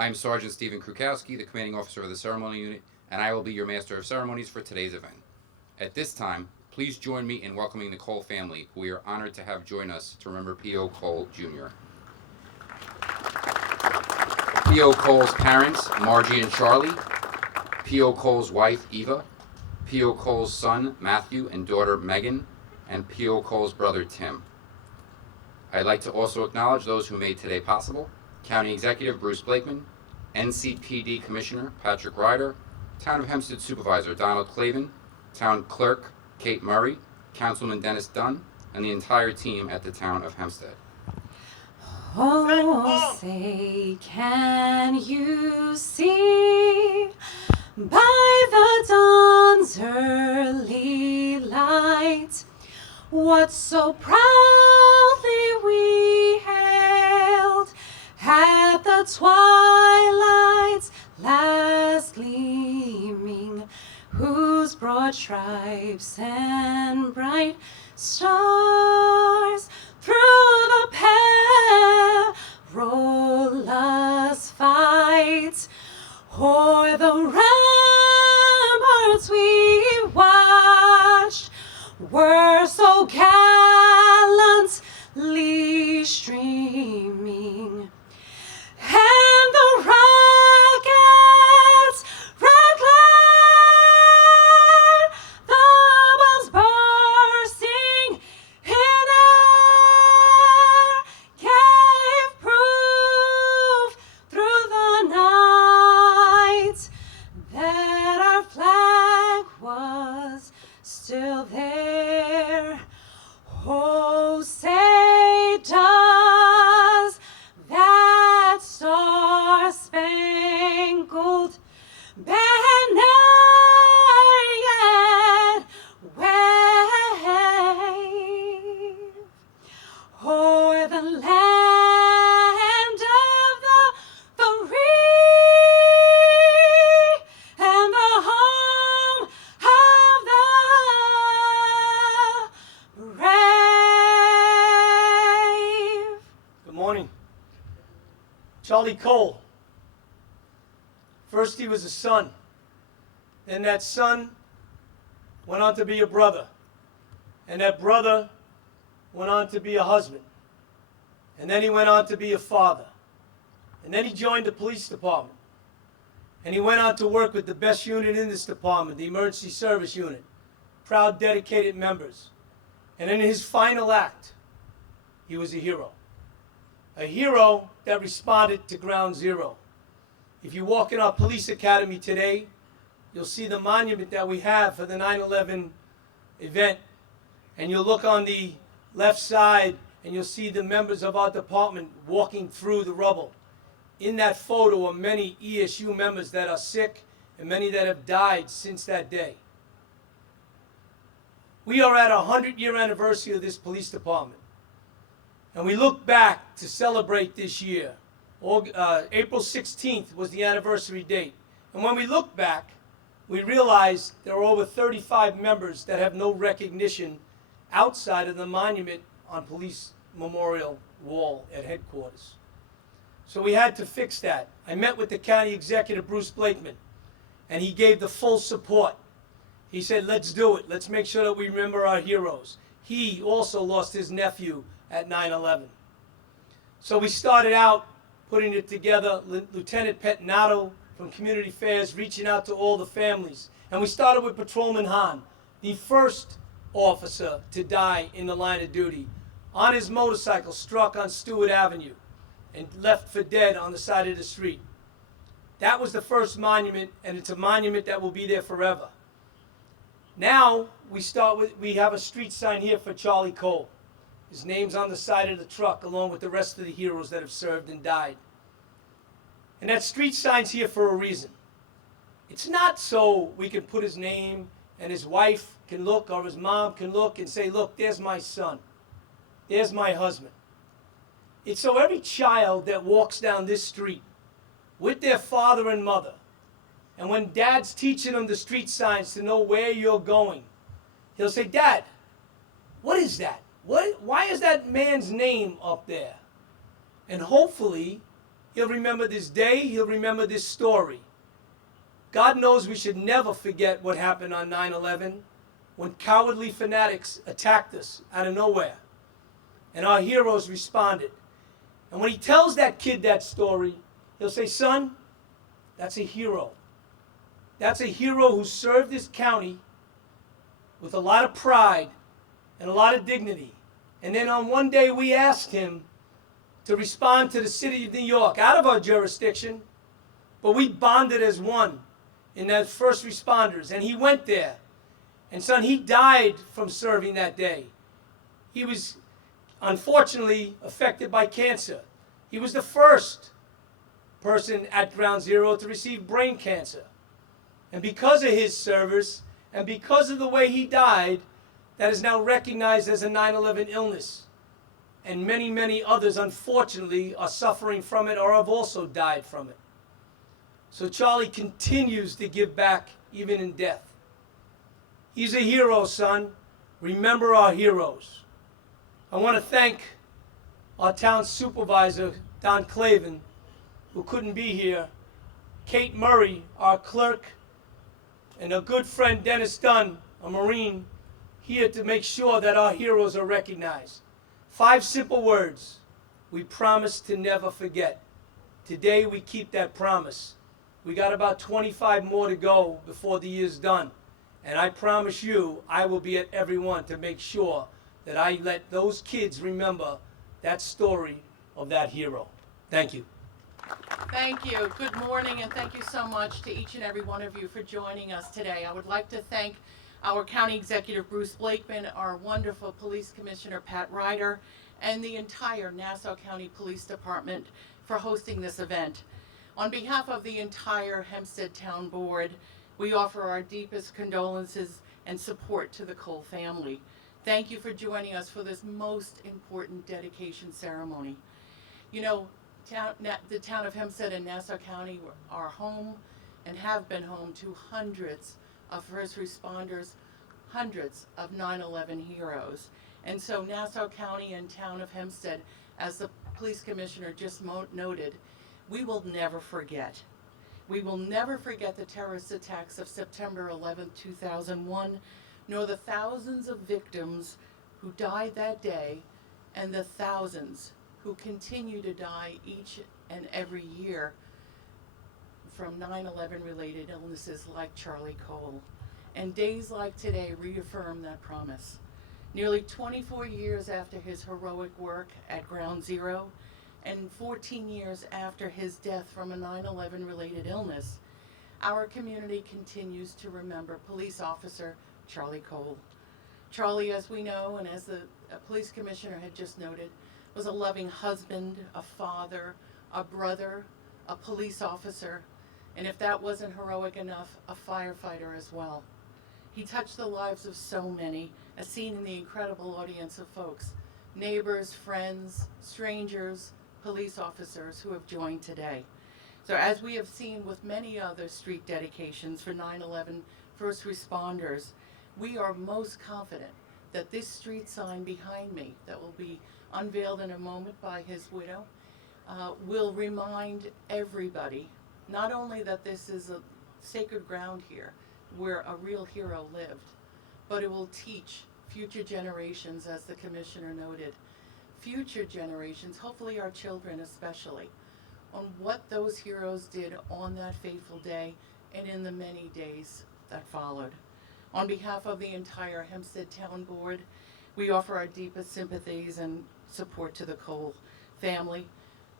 I am Sergeant Stephen Krukowski, the commanding officer of the ceremony unit, and I will be your master of ceremonies for today's event. At this time, please join me in welcoming the Cole family, who we are honored to have join us to remember P.O. Cole, Jr. P.O. Cole's parents, Margie and Charlie, P.O. Cole's wife, Eva, P.O. Cole's son, Matthew, and daughter, Megan, and P.O. Cole's brother, Tim. I'd like to also acknowledge those who made today possible: County Executive Bruce Blakeman, NCPD Commissioner Patrick Ryder, Town of Hempstead Supervisor Donald Clavin, Town Clerk Kate Murray, Councilman Dennis Dunn, and the entire team at the Town of Hempstead. Oh, say, can you see by the dawn's early light what so proudly we hailed at the twilight's last gleaming, whose broad stripes and bright stars through the perilous fight o'er the ramparts we watched were so gallantly streaming, and the rockets red glare, the bombs bursting in air, gave proof through the night that our flag was still there. Oh, say does that star-spangled banner yet wave o'er the land of the free and the home of the brave? Good morning. Charlie Cole. First he was a son, then that son went on to be a brother, and that brother went on to be a husband, and then he went on to be a father, and then he joined the police department, and he went on to work with the best unit in this department, the emergency service unit, proud, dedicated members. And in his final act, he was a hero that responded to ground zero. If you walk in our police academy today, you'll see the monument that we have for the 9/11 event, and you'll look on the left side and you'll see the members of our department walking through the rubble. In that photo are many ESU members that are sick and many that have died since that day. We are at our 100-year anniversary of this police department, and we look back to celebrate this year. April 16th was the anniversary date, and when we look back, we realize there are over 35 members that have no recognition outside of the monument on Police Memorial Wall at headquarters. So we had to fix that. I met with the County Executive Bruce Blakeman, and he gave the full support. He said, let's do it. Let's make sure that we remember our heroes. He also lost his nephew at 9/11. So we started out putting it together. Lieutenant Pettinato from Community Affairs reaching out to all the families. And we started with Patrolman Hahn, the first officer to die in the line of duty, on his motorcycle, struck on Stewart Avenue and left for dead on the side of the street. That was the first monument, and it's a monument that will be there forever. Now we have a street sign here for Charlie Cole. His name's on the side of the truck along with the rest of the heroes that have served and died. And that street sign's here for a reason. It's not so we can put his name and his wife can look or his mom can look and say, look, there's my son. There's my husband. It's so every child that walks down this street with their father and mother, and when dad's teaching them the street signs to know where you're going, he'll say, Dad, what is that? Why is that man's name up there? And hopefully He'll remember this day. He'll remember this story. God knows we should never forget what happened on 9/11 when cowardly fanatics attacked us out of nowhere. And our heroes responded. And when he tells that kid that story, he'll say, son, that's a hero. That's a hero who served this county with a lot of pride and a lot of dignity. And then on one day we asked him to respond to the city of New York out of our jurisdiction, but we bonded as one in that first responders. And he went there. And son, he died from serving that day. He was unfortunately affected by cancer. He was the first person at Ground Zero to receive brain cancer. And because of his service and because of the way he died, that is now recognized as a 9/11 illness. And many, many others, unfortunately, are suffering from it or have also died from it. So Charlie continues to give back even in death. He's a hero, son. Remember our heroes. I want to thank our town supervisor, Don Clavin, who couldn't be here, Kate Murray, our clerk, and a good friend, Dennis Dunn, a Marine, here to make sure that our heroes are recognized. 5 simple words. We promise to never forget. Today we keep that promise. We got about 25 more to go before the year's done. And I promise you, I will be at every one to make sure that I let those kids remember that story of that hero. Thank you. Thank you. Good morning, and thank you so much to each and every one of you for joining us today. I would like to thank our County Executive Bruce Blakeman, our wonderful Police Commissioner Pat Ryder, and the entire Nassau County Police Department for hosting this event. On behalf of the entire Hempstead Town Board, we offer our deepest condolences and support to the Cole family. Thank you for joining us for this most important dedication ceremony. You know, the town of Hempstead and Nassau County are home and have been home to hundreds of first responders, hundreds of 9/11 heroes. And so Nassau County and town of Hempstead, as the police commissioner just noted, we will never forget. We will never forget the terrorist attacks of September 11, 2001, nor the thousands of victims who died that day and the thousands who continue to die each and every year from 9/11 related illnesses like Charlie Cole. And days like today reaffirm that promise. Nearly 24 years after his heroic work at Ground Zero and 14 years after his death from a 9/11 related illness, our community continues to remember police officer Charlie Cole. Charlie, as we know, and as the police commissioner had just noted, was a loving husband, a father, a brother, a police officer, and if that wasn't heroic enough, a firefighter as well. He touched the lives of so many, as seen in the incredible audience of folks, neighbors, friends, strangers, police officers who have joined today. So as we have seen with many other street dedications for 9/11 first responders, we are most confident that this street sign behind me that will be unveiled in a moment by his widow will remind everybody not only that this is a sacred ground here where a real hero lived, but it will teach future generations, as the commissioner noted, future generations, hopefully our children especially, on what those heroes did on that fateful day and in the many days that followed. On behalf of the entire Hempstead Town Board, we offer our deepest sympathies and support to the Cole family.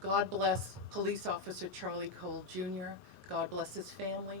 God bless Police Officer Charlie Cole Jr. God bless his family.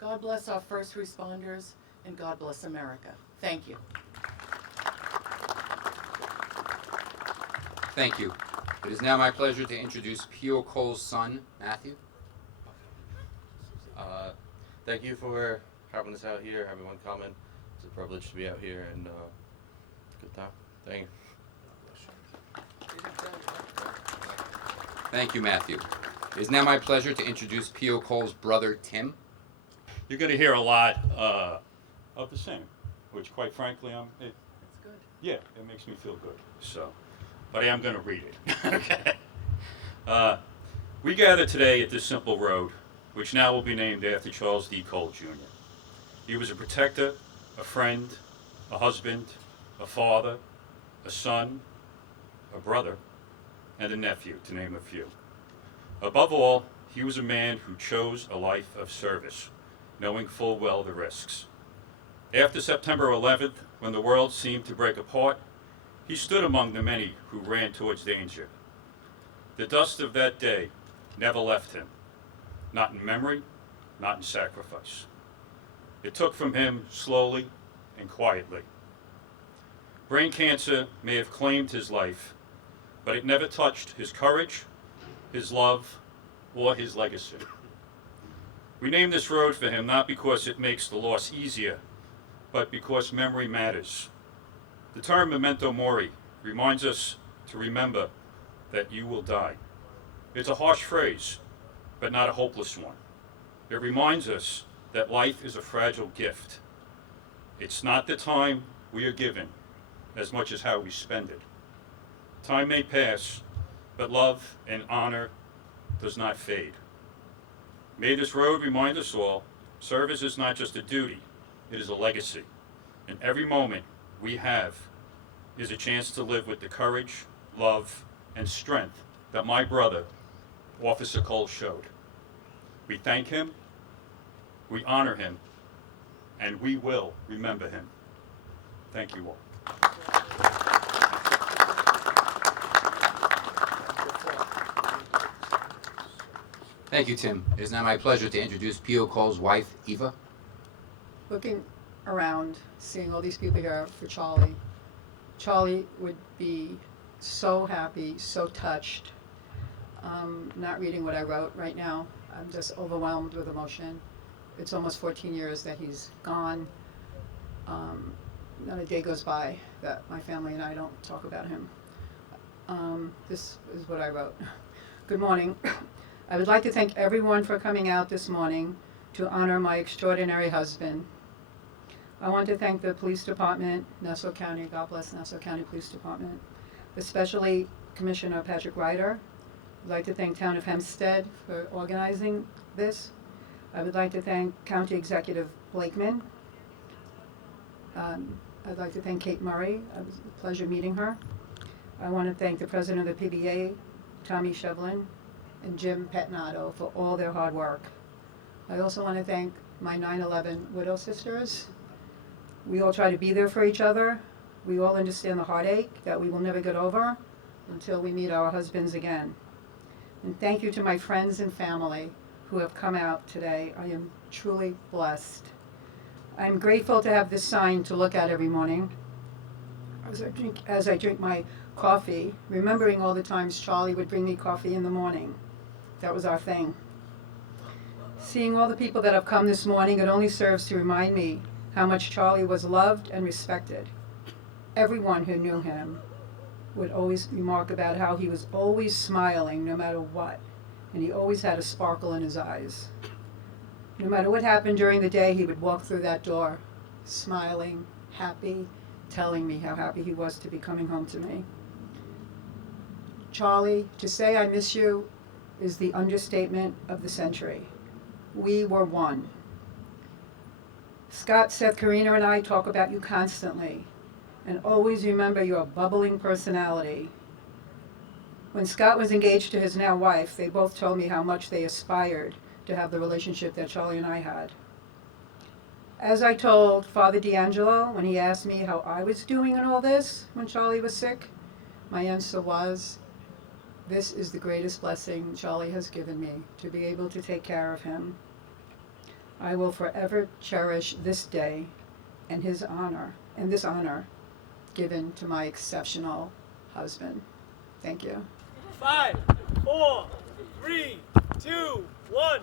God bless our first responders, and God bless America. Thank you. Thank you. It is now my pleasure to introduce P.O. Cole's son, Matthew. Thank you for having us out here, everyone coming. It's a privilege to be out here, and good time. Thank you. Thank you, Matthew. It is now my pleasure to introduce P.O. Cole's brother, Tim. You're going to hear a lot of the same, which, quite frankly, That's good. yeah, it makes me feel good. So, but I am going to read it. Okay. We gather today at this simple road, which now will be named after Charles D. Cole, Jr. He was a protector, a friend, a husband, a father, a son, a brother, and a nephew, to name a few. Above all, he was a man who chose a life of service, knowing full well the risks. After September 11th, when the world seemed to break apart, he stood among the many who ran towards danger. The dust of that day never left him, not in memory, not in sacrifice. It took from him slowly and quietly. Brain cancer may have claimed his life, but it never touched his courage, his love, or his legacy. We name this road for him not because it makes the loss easier, but because memory matters. The term memento mori reminds us to remember that you will die. It's a harsh phrase, but not a hopeless one. It reminds us that life is a fragile gift. It's not the time we are given as much as how we spend it. Time may pass, but love and honor does not fade. May this road remind us all, service is not just a duty, it is a legacy. And every moment we have is a chance to live with the courage, love, and strength that my brother, Officer Cole, showed. We thank him, we honor him, and we will remember him. Thank you all. Thank you, Tim. It is now my pleasure to introduce P.O. Cole's wife, Eva. Looking around, seeing all these people here for Charlie, Charlie would be so happy, so touched. Not reading what I wrote right now. I'm just overwhelmed with emotion. It's almost 14 years that he's gone. Not a day goes by that my family and I don't talk about him. This is what I wrote. Good morning. I would like to thank everyone for coming out this morning to honor my extraordinary husband. I want to thank the police department, Nassau County, God bless Nassau County Police Department, especially Commissioner Patrick Ryder. I'd like to thank Town of Hempstead for organizing this. I would like to thank County Executive Blakeman. I'd like to thank Kate Murray. It was a pleasure meeting her. I want to thank the president of the PBA, Tommy Shevlin, and Jim Petnato for all their hard work. I also want to thank my 9/11 widow sisters. We all try to be there for each other. We all understand the heartache that we will never get over until we meet our husbands again. And thank you to my friends and family who have come out today. I am truly blessed. I'm grateful to have this sign to look at every morning as I drink my coffee, remembering all the times Charlie would bring me coffee in the morning. That was our thing. Seeing all the people that have come this morning, it only serves to remind me how much Charlie was loved and respected. Everyone who knew him would always remark about how he was always smiling no matter what, and he always had a sparkle in his eyes. No matter what happened during the day, he would walk through that door, smiling, happy, telling me how happy he was to be coming home to me. Charlie, to say I miss you is the understatement of the century. We were one. Scott, Seth, Karina, and I talk about you constantly, and always remember your bubbling personality. When Scott was engaged to his now wife, they both told me how much they aspired to have the relationship that Charlie and I had. As I told Father D'Angelo when he asked me how I was doing in all this when Charlie was sick, my answer was, this is the greatest blessing Charlie has given me, to be able to take care of him. I will forever cherish this day and this honor given to my exceptional husband. Thank you. 5, 4, 3, 2, 1.